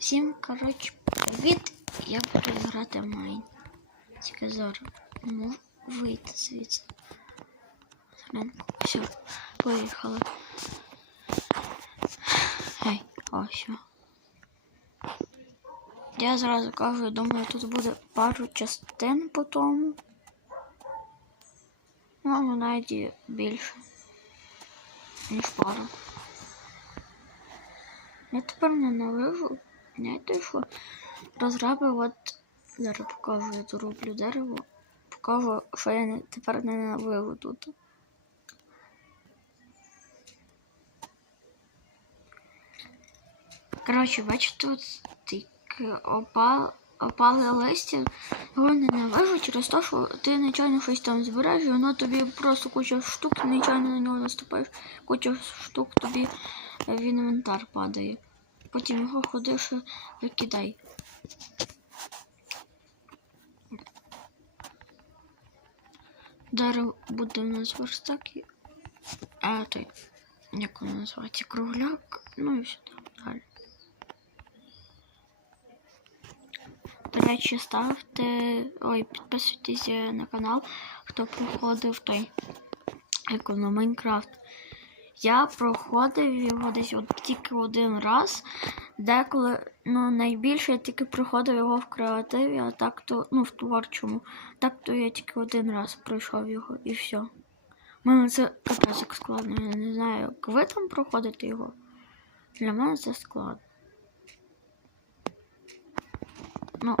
Всім, коротше, привіт. Я буду грати Майн. Тільки зараз можу вийти звідси. Все, поїхали. Гей, о, все. Я зразу кажу, думаю, тут буде пару частин по тому. Ну, ну навіть більше. Ніж пару. Я тепер ненавижу. Знаєте, що розраби от зараз покажу, я тут роблю дерево. Покажу, що я не, тепер ненавижу тут. Коротше, бачите, тут таке опал, опале листя, його ненавижу через те, що ти нечайно щось там збираєш, і воно тобі просто куча штук, нечайно на нього наступаєш, куча штук тобі в інвентар падає. Потім його ходиш викидай. Дерево буде у нас верстак. А той. Як воно називається? Кругляк. Ну і все там далі. До речі, ставте. Ой, підписуйтесь на канал, хто проходив той. Як воно Майнкрафт. Я проходив його десь от тільки один раз. Деколи, ну, найбільше я тільки проходив його в креативі, а так то, ну, в творчому. Так то я тільки один раз пройшов його і все. У мене це капець як складно. Я не знаю, як ви там проходите його. Для мене це складно. Ну,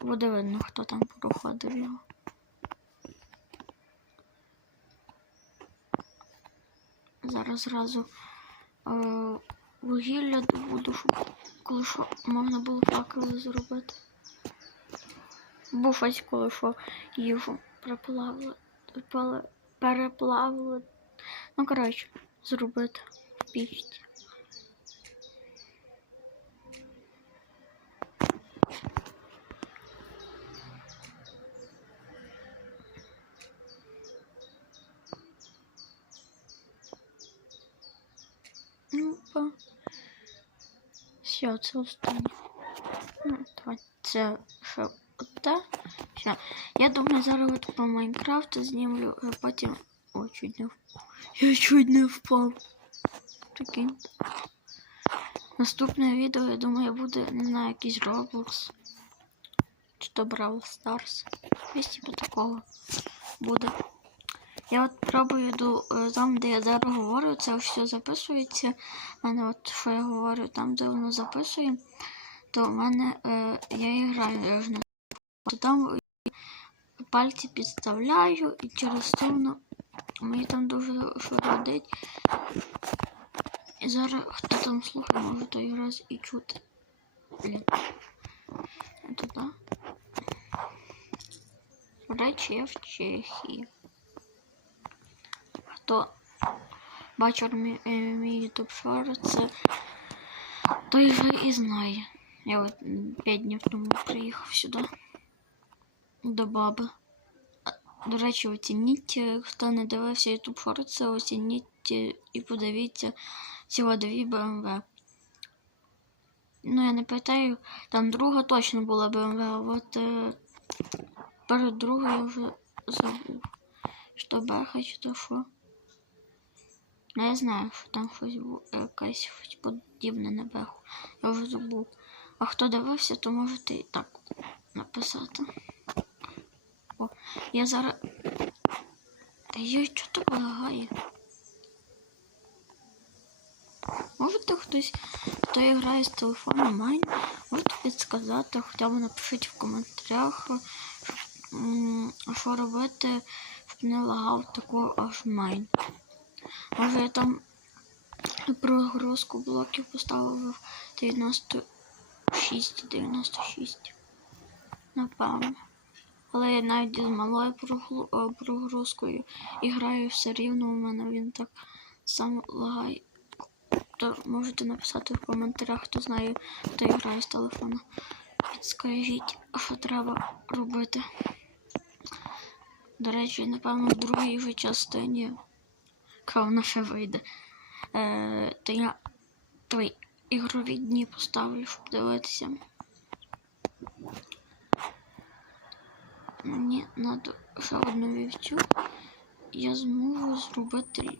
буде видно, хто там проходив його. Зараз зразу е, вугілля щоб коли що можна було факели зробити. Буфать, коли що їжу переплавили, переплавили. Ну, коротше, зробити в пічці. Ну, по... Все, це останнє. Ну, давай, це ще оте. Все. Я думаю, зараз от про Майнкрафт знімлю, а потім... О, чуть не впав. Я чуть не впав. Прикинь. Наступне відео, я думаю, буде, не знаю, якийсь Roblox. Чи то Brawl Stars. Ось типу такого буде. Я от пробую до е, там, де я зараз говорю, це все записується. У мене от що я говорю, там, де воно записує, то в мене е, я і граю, я ж не то там пальці підставляю і через це воно мені там дуже шуродить. І зараз хто там слухає, може той раз і чути. Блін. Туди. Речі я в Чехії. Хто бачив мій, е, мій YouTube шор, це той вже і знає. Я от 5 днів тому приїхав сюди до баби. До речі, оцініть, е, хто не дивився YouTube шор, це оцініть е, і подивіться ціло дві BMW. Ну, я не питаю, там друга точно була BMW, а от е, перед другою я вже забув. Що беха, чи то що. Ну, я знаю, що там щось було, якесь щось подібне на беху. Я вже забув. А хто дивився, то можете і так написати. О, я зараз. Та йой, що то лагає? Можете хтось, хто грає з телефону Майн, можете підсказати, хоча б напишіть в коментарях, що робити, щоб не лагав такого аж Майн. Може я там прогрузку блоків поставив 96, 96. Напевно. Але я навіть з малою е, прогрузкою і граю все рівно, у мене він так само лагає. То можете написати в коментарях, хто знає, хто грає з телефона. Підскажіть, що треба робити. До речі, напевно, в другій вже частині, яка вона ще вийде, е, то я той ігрові дні поставлю, щоб дивитися. Мені треба ще одну вівцю. Я зможу зробити лі-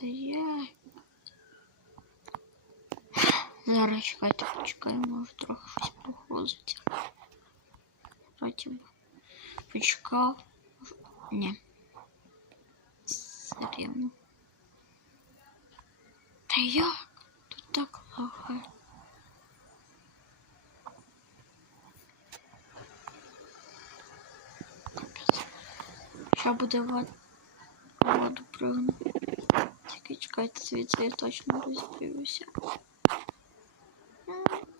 Та я. Зараз чекайте, почекаю, може трохи щось погрузиться. Вроді би. Почекав. Ні. Все рівно. Та як? Тут так лагає. Капець. Що буде вода? Воду пригну. Тільки чекайте, звідси я точно розбився.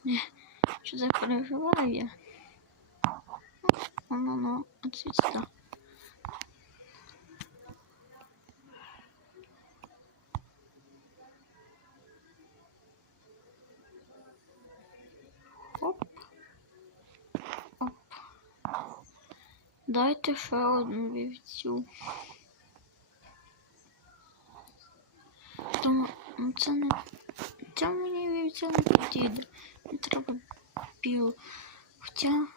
Ні, що це переживаю я. Ну, ну, ну, от звідси. Оп. Оп. Дайте ще одну вівцю. Тому ну, це не. Ця мені вівця не підійде. Мені треба білу. Хоча.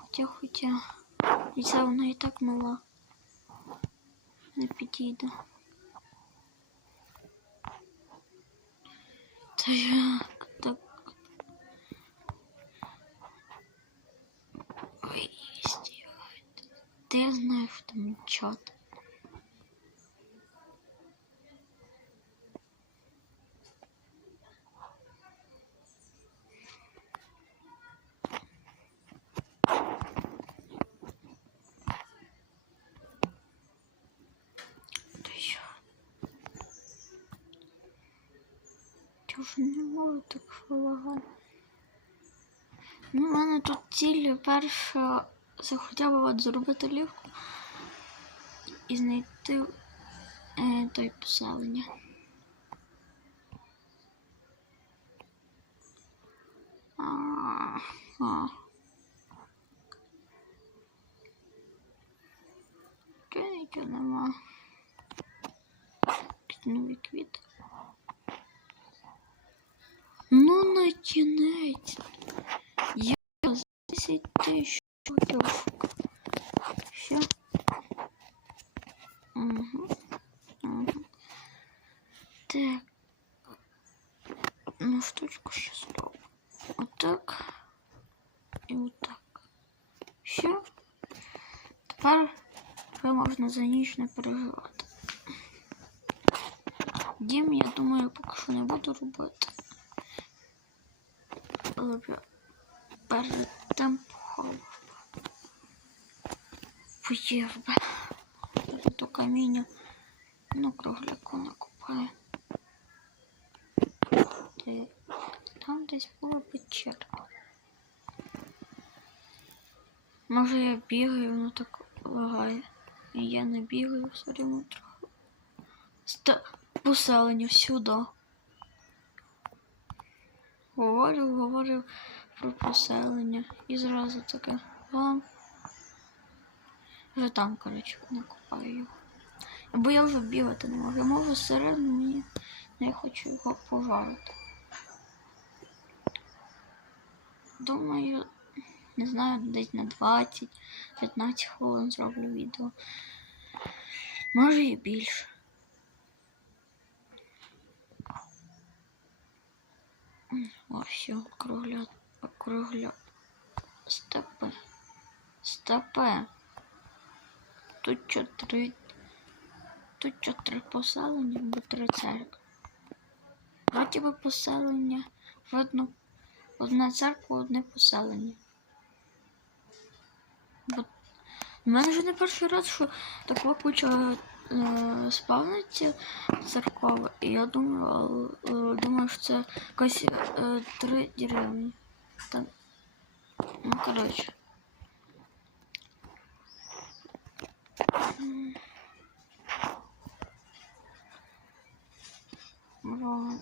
Хоча, хоча. І це вона і так мала. Не підійде. Та як так? Ой, стігайте. Та я знаю, що там чат. Так вилагати. Ну, в мене тут ціль перша це хоча б от зробити лівку і знайти е, той поселення. А, а. Тут нічого нема. Якісь нові. Ну, на кінець. Я за 10 тисяч років. Все. Угу. Угу. Так. Ну, штучку ще зроблю. Отак. І отак. Все. Тепер вже можна за ніч не переживати. Дім, я думаю, поки що не буду робити. Б- перед тим поховав. До. Ну, кругляку накопаю. Там десь була печерка. Може я бігаю, воно так лагає. І я не бігаю все рівно трохи. Поселення сюди. Говорив, говорив про поселення. І зразу таке вам. Вже там, коротше, накопаю його. Бо я вже бігати не можу. Я можу всередину мені. Я хочу його пожарити. Думаю, не знаю, десь на 20-15 хвилин зроблю відео. Може і більше. О, все, округля, округля. Степи. Степи. Тут чотири. Тут чотири поселення, або три церкви. Вроді би поселення. Видно, одна церква, одне поселення. Бо в мене вже не перший раз, що така куча Э, спавнить церковь и я думаю, э, думаю, що це якось три деревні. Там. Ну, коротше. Бам,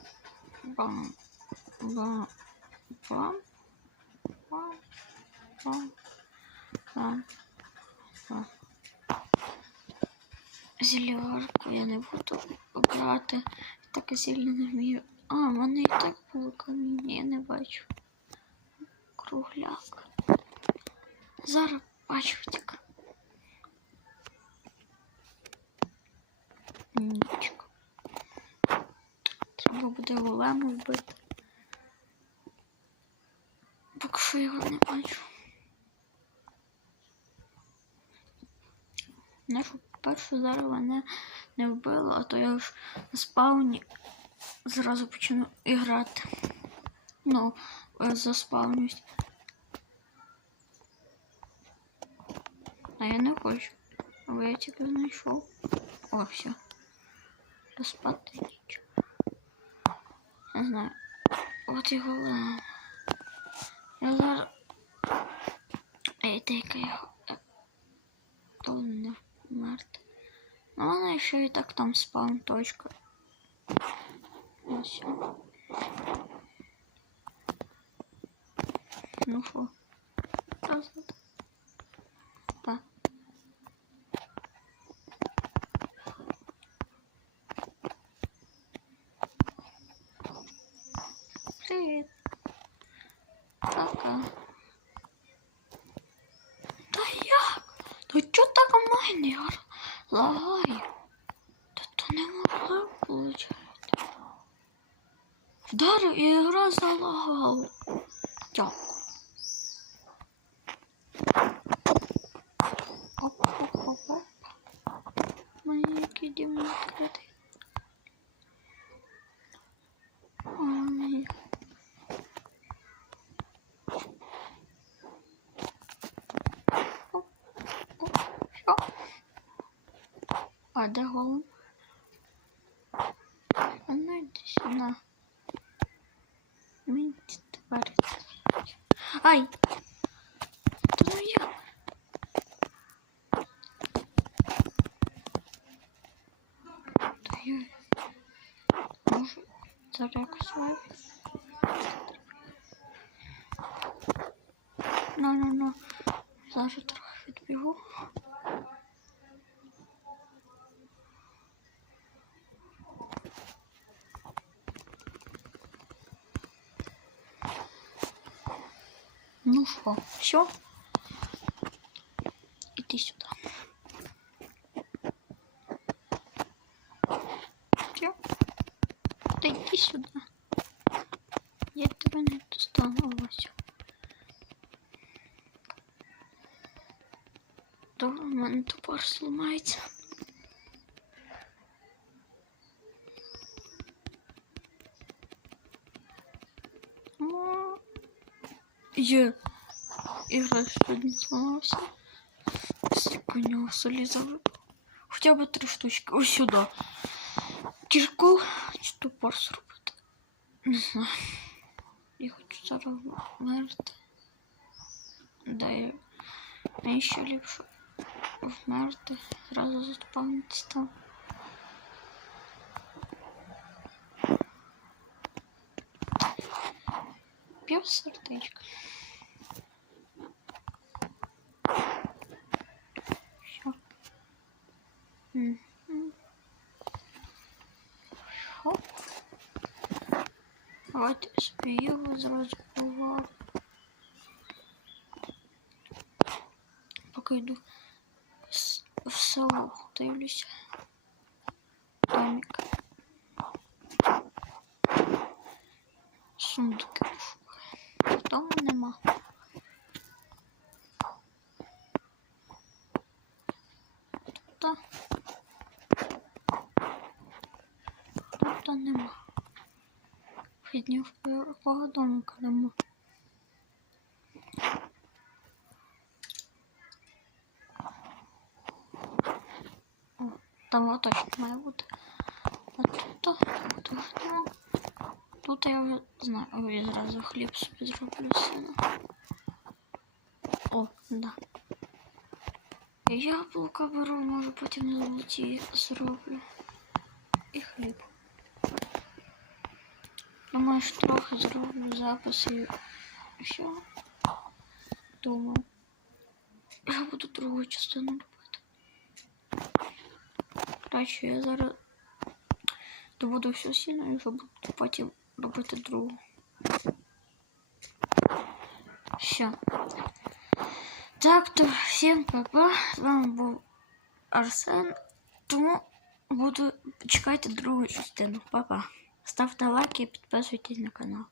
бам, бам, бам, бам, бам, бам. Зілярку я не буду брати. Так сильно не вмію. А, в мене і так було каміння, я не бачу. Кругляк. Зараз бачу тільки. Нічого. Треба буде голему вбити. Поки що його не бачу. Нашу першу зараз мене не вбило, а то я ж на спауні зразу почну і грати. Ну, е, заспавнюсь. А я не хочу. Бо я тільки знайшов. О, все. Розпати нічого. Не знаю. От і голема. Я зараз. Ей, його. Е, То не Март. Ну она еще и так там спал. точка. Ну, все. Ну что? мільйон лагає. Та то не могла виходить. Вдарив і гра залагала. Дякую. Оп, оп, оп, оп. Маленький демон открытый. Ой. А де голим? А ну йди сюди. Мені тепер. Ай! Та ну я. Та я. Можу зараз якось вивести. Ну, ну, ну. Зараз трохи відбігу. Ну что, все? Иди сюда. Все? Да иди сюда. Я тебя не достану, Вася. Да, у мене топор сломається. Я игра сегодня сломался. Понял, солиза. Хотя бы три штучки. Вот сюда. Киркол. Что парс робот? Не знаю. Я хочу зараз вмерти. Да, я, я еще лепше вмерти. Зразу заспавнитися там. Пів сердечко. Мгм. Що? Давайте собі його йду с- в село, дивлюся. Домик. Сундуки пошукаю. Вдома нема. Тут. Тут нема Підняв якого домика нема. О, там вот точно має бути. А тут, тут нема. Тут я вже знаю, ой, зразу хліб собі зроблю сина. О, да. Яблука беру, може потім на золоті зроблю. І хліб. Думаю, що трохи зроблю запис і все. Думаю. Я буду другу частину робити. Коротше, я зараз добуду всю сіну і вже буду потім робити другу. Все. Так, то всім па-па. З вами був Арсен. Тому буду чекайте другу частину. Па-па. Ставте лайки і підписуйтесь на канал.